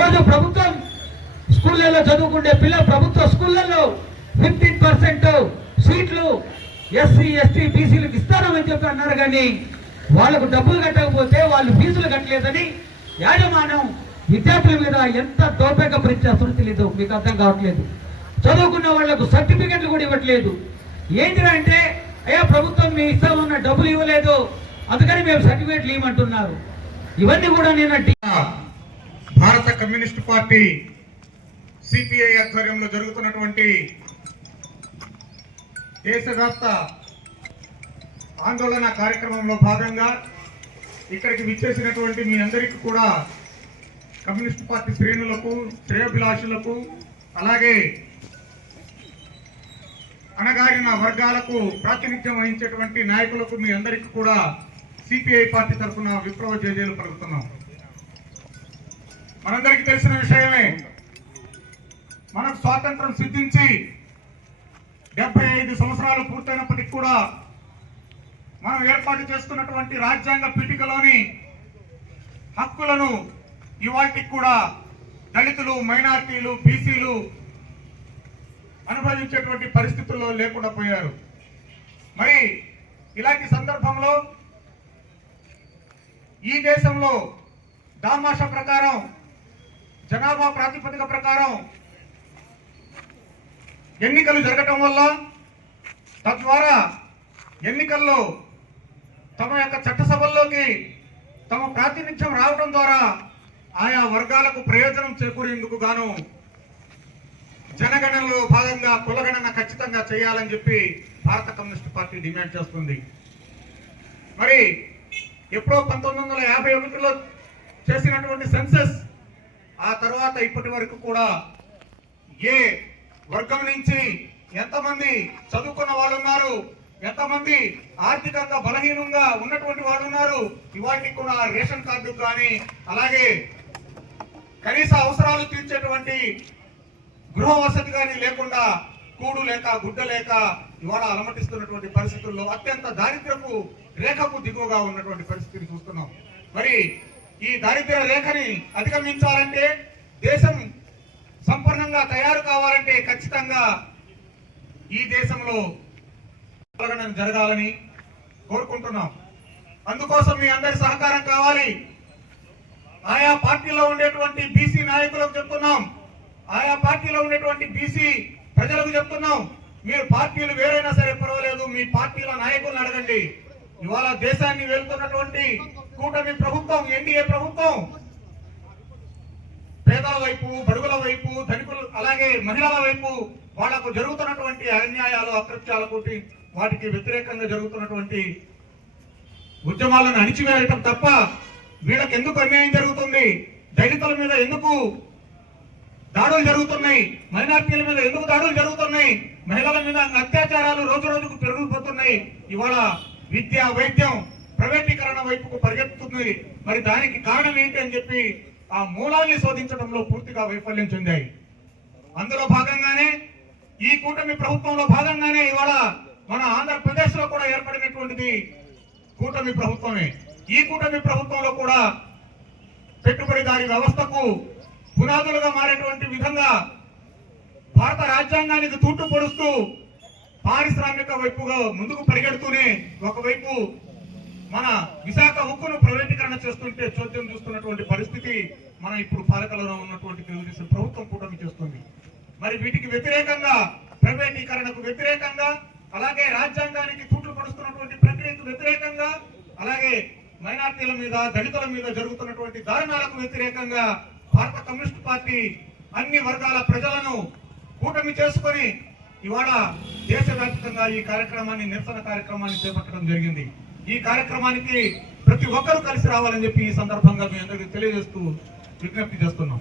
ఈరోజు ప్రభుత్వం స్కూళ్ళల్లో చదువుకుంటే ప్రభుత్వ స్కూళ్ళల్లో 15% సీట్లు ఎస్సీ ఎస్టీ బీసీలకు ఇస్తారని చెప్పి అన్నారు. కానీ వాళ్ళకు డబ్బులు కట్టకపోతే వాళ్ళు ఫీజులు కట్టలేదని యాజమాన్యం విద్యార్థుల మీద ఎంత దౌర్భాగ్య పనిచేస్తుందో తెలియదు. మీకు అర్థం కావట్లేదు. చదువుకున్న వాళ్లకు సర్టిఫికెట్లు కూడా ఇవ్వట్లేదు. ఏంటిరా అంటే అయ్యా ప్రభుత్వం మీ ఇష్టం ఉన్న డబ్బులు ఇవ్వలేదు, అందుకని మేము సర్టిఫికెట్లు ఇవ్వమంటున్నారు. ఇవన్నీ కూడా నేను భారత కమ్యూనిస్ట్ పార్టీ సిపిఐ ఆధ్వర్యంలో జరుగుతున్నటువంటి దేశవ్యాప్త ఆందోళన కార్యక్రమంలో భాగంగా ఇక్కడికి విచ్చేసినటువంటి మీ అందరికీ కూడా కమ్యూనిస్ట్ పార్టీ శ్రేణులకు, శ్రేయోభిలాషులకు, అలాగే అణగారిన వర్గాలకు ప్రాతినిధ్యం వహించేటువంటి నాయకులకు మీ అందరికీ కూడా సిపిఐ పార్టీ తరఫున విప్లవ జేజేలు పలుకుతున్నాం. మనందరికీ తెలిసిన విషయమే, మనకు స్వాతంత్రం సిద్ధించి 75 సంవత్సరాలు పూర్తయినప్పటికీ కూడా మనం ఏర్పాటు చేసుకున్నటువంటి రాజ్యాంగ పీఠికలోని హక్కులను ఇవాటికి కూడా దళితులు, మైనారిటీలు, బీసీలు అనుభవించేటువంటి పరిస్థితుల్లో లేకుండా పోయారు. మరి ఇలాంటి సందర్భంలో ఈ దేశంలో దామాషా ప్రకారం, జనాభా ప్రాతిపదిక ప్రకారం ఎన్నికలు జరగటం వల్ల తద్వారా ఎన్నికల్లో తమ యొక్క చట్టసభల్లోకి తమ ప్రాతినిధ్యం రావడం ద్వారా ఆయా వర్గాలకు ప్రయోజనం చేకూరేందుకు గాను జనగణనలో భాగంగా కులగణన ఖచ్చితంగా చేయాలని చెప్పి భారత కమ్యూనిస్ట్ పార్టీ డిమాండ్ చేస్తుంది. మరి ఎప్పుడో 1951లో చేసినటువంటి సెన్సస్ ఆ తర్వాత ఇప్పటి వరకు కూడా ఏ వర్గం నుంచి ఎంతమంది చదువుకున్న వాళ్ళు ఉన్నారు, ఎంతమంది ఆర్థికంగా బలహీనంగా ఉన్నటువంటి వాళ్ళు ఉన్నారు, ఇవాటికి కూడా రేషన్ కార్డు కానీ అలాగే కనీస అవసరాలు తీర్చేటువంటి గృహ వసతి కానీ లేకుండా కూడు లేక గుడ్డ లేక ఇవాళ అలమటిస్తున్నటువంటి పరిస్థితుల్లో అత్యంత దారిద్ర్యపు రేఖకు దిగువగా ఉన్నటువంటి పరిస్థితిని చూస్తున్నాం. మరి ఈ దారిద్ర్య రేఖని అధిగమించాలంటే, దేశం సంపూర్ణంగా తయారు కావాలంటే ఖచ్చితంగా ఈ దేశంలో కులగణన జరగాలని కోరుకుంటున్నాం. అందుకోసం మీ అందరి సహకారం కావాలి. ఆయా పార్టీలో ఉండేటువంటి బీసీ నాయకులకు చెప్తున్నాం, ఆయా పార్టీలో ఉండేటువంటి బీసీ ప్రజలకు చెప్తున్నాం, మీరు పార్టీలు వేరైనా సరే పర్వాలేదు, మీ పార్టీల నాయకులను అడగండి. ఇవాళ దేశాన్ని వెళ్తున్నటువంటి కూటమి ప్రభుత్వం, ఎన్డీఏ ప్రభుత్వం పేదల వైపు, బడుగుల వైపు, ధనికులు అలాగే మహిళల వైపు వాళ్లకు జరుగుతున్నటువంటి అన్యాయాలు, అకృత్యాలకు వాటికి వ్యతిరేకంగా జరుగుతున్నటువంటి ఉద్యమాలను అణిచివేయటం తప్ప వీళ్ళకి ఎందుకు అన్యాయం జరుగుతుంది, దళితుల మీద ఎందుకు దాడులు జరుగుతున్నాయి, మైనార్టీల మీద ఎందుకు దాడులు జరుగుతున్నాయి, మహిళల మీద అత్యాచారాలు రోజు రోజుకు పెరిగిపోతున్నాయి, ఇవాళ విద్య వైద్యం ప్రైవేటీకరణ వైపుకు పరిగెత్తుతుంది. మరి దానికి కారణం ఏంటి అని చెప్పి ఆ మూలాల్ని శోధించడంలో పూర్తిగా వైఫల్యం చెందాయి. అందులో భాగంగానే ఈ కూటమి ప్రభుత్వంలో భాగంగానే ఇవాళ మన ఆంధ్రప్రదేశ్ లో కూడా ఏర్పడినటువంటిది కూటమి ప్రభుత్వమే. ఈ కూటమి ప్రభుత్వంలో కూడా పెట్టుబడిదారీ వ్యవస్థకు పునాదులుగా మారేటువంటి విధంగా భారత రాజ్యాంగానికి తూట్లు పొడుస్తూ పారిశ్రామిక వైపుగా ముందుకు పరిగెడుతూనే ఒకవైపు మన విశాఖ ఉక్కును ప్రైవేటీకరణ చేస్తుంటే చోద్యం చూస్తున్నటువంటి పరిస్థితి మనం ఇప్పుడు పాలకలో ఉన్నటువంటి తెలుగుదేశం ప్రభుత్వం కూటమి చేస్తుంది. మరి వీటికి వ్యతిరేకంగా, ప్రైవేటీకరణకు వ్యతిరేకంగా, అలాగే రాజ్యాంగానికి తూట్లు పడుస్తున్నటువంటి ప్రక్రియకు వ్యతిరేకంగా, అలాగే మైనార్టీల మీద, దళితుల మీద జరుగుతున్నటువంటి దారుణాలకు వ్యతిరేకంగా భారత కమ్యూనిస్ట్ పార్టీ అన్ని వర్గాల ప్రజలను కూటమి చేసుకొని ఇవాళ దేశవ్యాప్తంగా ఈ కార్యక్రమాన్ని, నిరసన కార్యక్రమాన్ని చేపట్టడం జరిగింది. ఈ కార్యక్రమానికి ప్రతి ఒక్కరూ కలిసి రావాలని చెప్పి ఈ సందర్భంగా మీ అందరికీ తెలియజేస్తూ విజ్ఞప్తి చేస్తున్నాం.